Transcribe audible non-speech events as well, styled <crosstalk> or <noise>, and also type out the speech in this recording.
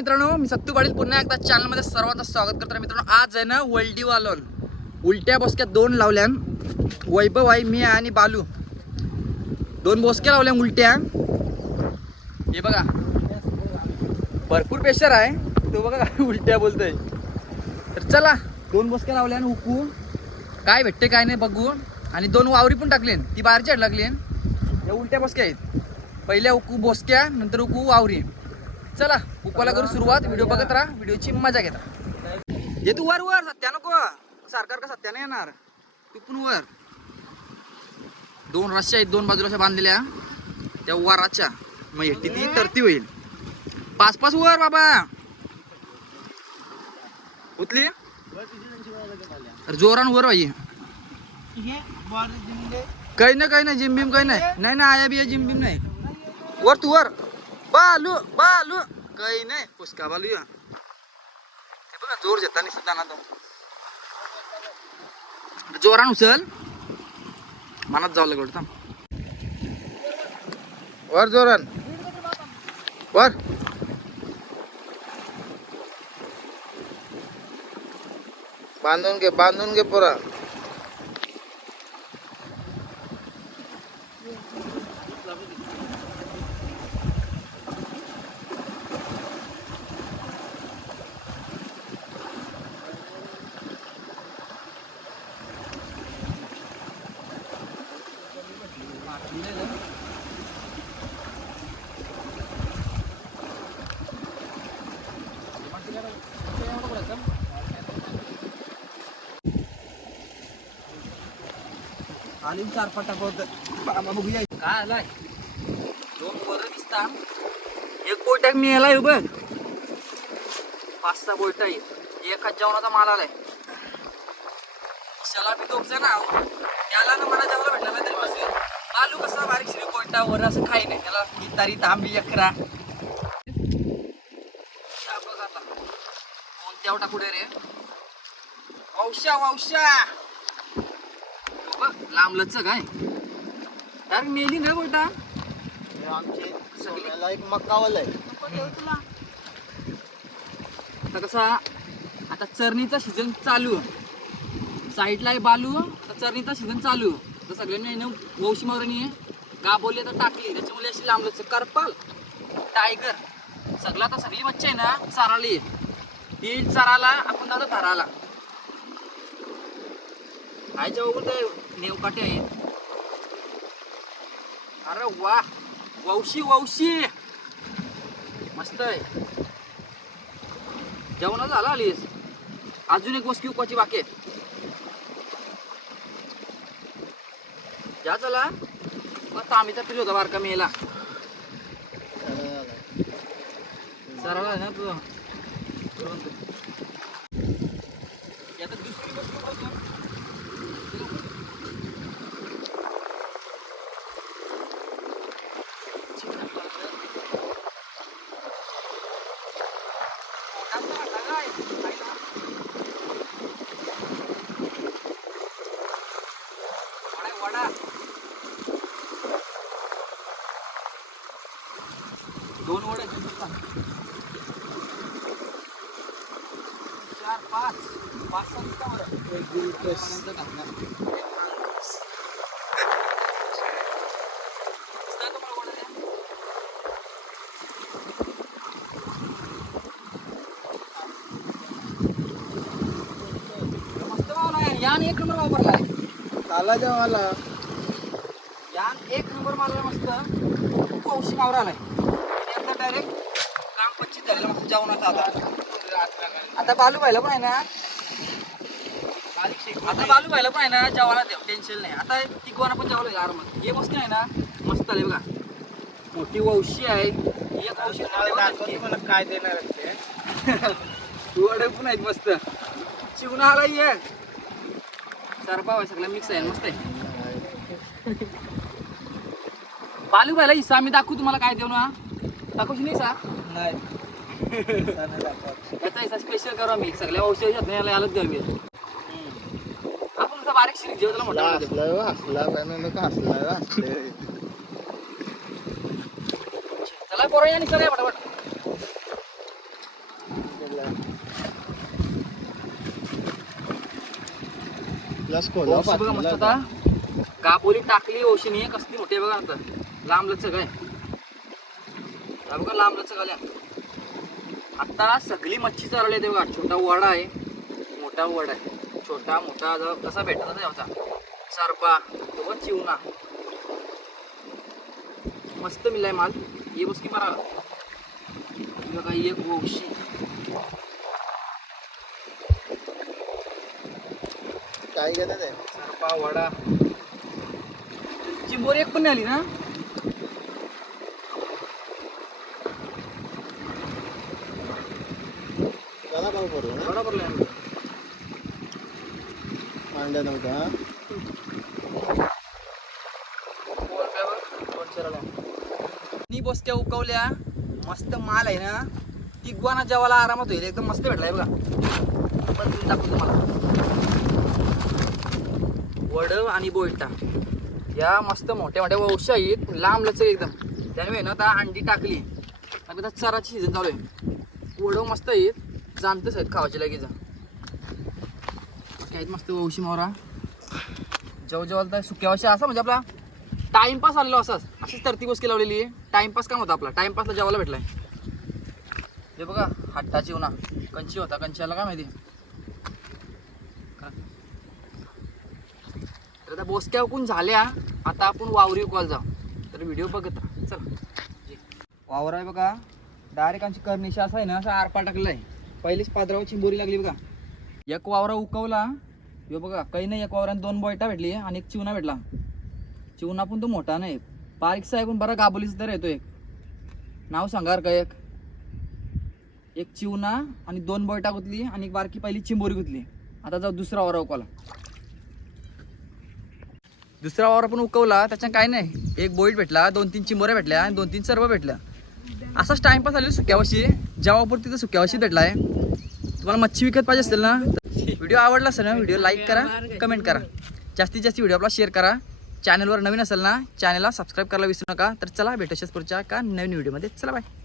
मित्रांनो मी सत्तू पाटील पुन्हा एकदा चॅनलमध्ये सर्वांचं स्वागत करतो मित्रांनो आज आहे ना वल्डी वालोन. उलट्या बोसक्या दोन लावल्यान वैभव आई मी आणि बालू. दोन बोसक्या लावल्या उलट्या. हे बघा. भरपूर प्रेशर आहे. तो बघा उलट्या बोलतोय. तर चला दोन बोसक्या लावल्या आणि काय भेटते काय नाही बघू. आणि दोन वावरी पण टाकलेन. ती बाहेरची लागली या उलट्या बोसक्या आहेत. पहिल्या उकू बोसक्या नंतर उकू वावरी. चला उपाला करू सुरुवात. व्हिडिओ बघत राहा व्हिडिओची मजा घेता ये तू वर वर. सत्या नको. सरकार का सत्याने येणार. तू पण वर. दोन रश्या आहेत दोन बाजूला अशा बांधलेल्या. त्या वराच्या. मग एकटी ती तरती होईल. पाच पाच वर बाबा. उतली? अरे जोरान वर भाई काही नाही काही नाही जिम बिम काही नाही. नाही ना आया बिया जिम बिम नाही. वर तू वर. बालू बालू. काही नाही पुसका बालू या. हे बघा जोर देता नाही सुद्धा ना तो. जोरान उचल. मनात जावं लागलं थांब. वर जोरान वर. बांधून घे बांधून घे पोरा. आली चार पाटा बाबा बघूया काय आलाय? दोन बरं दिसता. एक बोटाक मी याला येऊ बघ पाच सहा बोलता येईल एकाच जेवणाचा माल आलाय. शाला मी दोघचं नाव. त्याला ना मला जेवला भेटला नाही तरी बसेल. आलू कसा बारीक श्री कोयटा वर असं काही नाही. त्याला तारी तांबी अकरा. बघ आता. कोणत्या दे रे? वौशा वौशा बघ लांब लचक आहे. तर मेली ना गोटा आमचे एक मकावल आहे. आता कसा आता चरणीचा सीझन चालू. साईडला आहे बालू आता चरणीचा सीझन चालू. तर सगळ्यांनी ना वौशी मावरांनी गा बोलले तर टाकली. त्याच्यामुळे अशी लांब करपाल. टायगर. सगळा आता सगळी मच्छी आहे ना चाराली. ती चाराला आपण दादा धराला आयच्या बघून ते नेवकाटे आहेत. अरे वा वौशी वौशी. मस्त आहे. जेवण झालं आलीस? अजून एक वस्की उकवाची बाकी आहे. जा चला. मग आम्ही तर होता बारका मेला. सरळ आहे ना तुझं आता दुसरी गोष्ट बघतो वडा दोन वडे चार पाच पाच सहा एक मस्त आहे. यान एक नंबर वापरलाय काला मला यान एक नंबर मारला मस्त. खूप औषधी मावर आलाय डायरेक्ट काम पच्चीस झालेलं मस्त जेवणाचं आता. आता बालू व्हायला पण आहे ना. आता बालू व्हायला पण आहे ना जेवायला टेन्शन नाही. आता तिकवाना पण जेवायला आरामात. हे मस्त आहे ना मस्त आले बघा. मोठी वौशी आहे एक वौशी मला काय देणार ते. <laughs> वडे पण आहेत मस्त. शिवना आला ये सरपाव आहे सगळं मिक्स आहे मस्त आहे. बालू व्हायला हिस्सा आम्ही दाखवू तुम्हाला काय देऊ ना दाखवशी नाही सा नाही. त्याचा हिस्सा स्पेशल करू आम्ही. सगळ्या औषध घेत नाही आलं देऊ आपण तर बारीक शिरी जेवतो म्हटलं. काय चला पोरं आणि चला फटाफट काबोली टाकली ओशनी कसली मोठी बघा आता. लांब लचक आहे बघा लांब लचक आल्या. आता सगळी मच्छी चालवली आहे ते बघा छोटा वडा आहे. मोठा वडा आहे. छोटा मोठा जो कसा भेटत होता सरपा बघ चिवणा मस्त मिळाय माल. ये बस की मारा. ही बघा ही एक ओशी काय घेतात सरपा वडा. चिंबोरी एक पण आली ना? त्याला भाऊ करू ना वडा आम्ही. मांड्या नव्हता नी बसत्या उकवल्या. मस्त माल आहे ना. ती गुवाना जेवायला आरामात होईल. एकदम मस्त भेटलाय बघा. पण दाखवतो तुम्हाला. वड आणि बोईटा या मस्त मोठ्या मोठ्या वौशा आहेत. लांब लचक एकदम. त्यामुळे ना आता अंडी टाकली. आणि आता चराची सीझन चालू आहे. वड मस्त आहेत. जाणतच आहेत खावाचे लगेच बाकी मस्त मस्त वौशी मोरा जेव्हा तर सुक्यावाशी असा म्हणजे आपला टाइमपास आलेलो असाच. अशीच तरती गोष्टी लावलेली आहे. टाइमपास काम होता आपला. टाइमपासला जेवायला भेटलाय. हे बघा हट्टाची उन्हा कंची होता. कंच्याला काय माहिती? तर आता बोसक्या उकून झाल्या. आता आपण वावरी उकवायला जाऊ. तर व्हिडिओ बघत राहा. चला. वावर आहे बघा. डायरेक्ट आमची कर्निशा असा आहे ना असा आरपा टाकलेला आहे. पहिलीच पादरावर चिंबोरी लागली बघा. एक वावरा उकवला हे बघा काही नाही एक वावरात दोन बॉयटा भेटली आणि एक चिवणा भेटला. चिवणा पण तो मोठा नाही बारीकसा आहे पण बरा गाबोलीच तर येतो एक नाव सांगा का एक. एक चिवणा आणि दोन बॉयटा गुतली आणि एक बारकी पहिली चिंबोरी गुतली. आता जाऊ दुसरा वावरा उकवला. दुसरा वावर पण उकवला त्याच्यानं काय नाही एक बोईट भेटला दोन तीन चिंबोऱ्या भेटल्या आणि दोन तीन सर्व भेटल्या. असाच टाइमपास आलेला सुक्यावशी जेव्हा तर सुक्यावाशी भेटला आहे. तुम्हाला मच्छी विकत पाहिजे असेल ना व्हिडिओ आवडला असेल ना व्हिडिओ लाईक करा कमेंट करा. जास्तीत जास्त व्हिडिओ आपला शेअर करा. चॅनलवर नवीन असेल ना चॅनलला सबस्क्राईब करायला विसरू नका. तर चला भेटू पुढच्या का नवीन व्हिडिओमध्ये चला बाय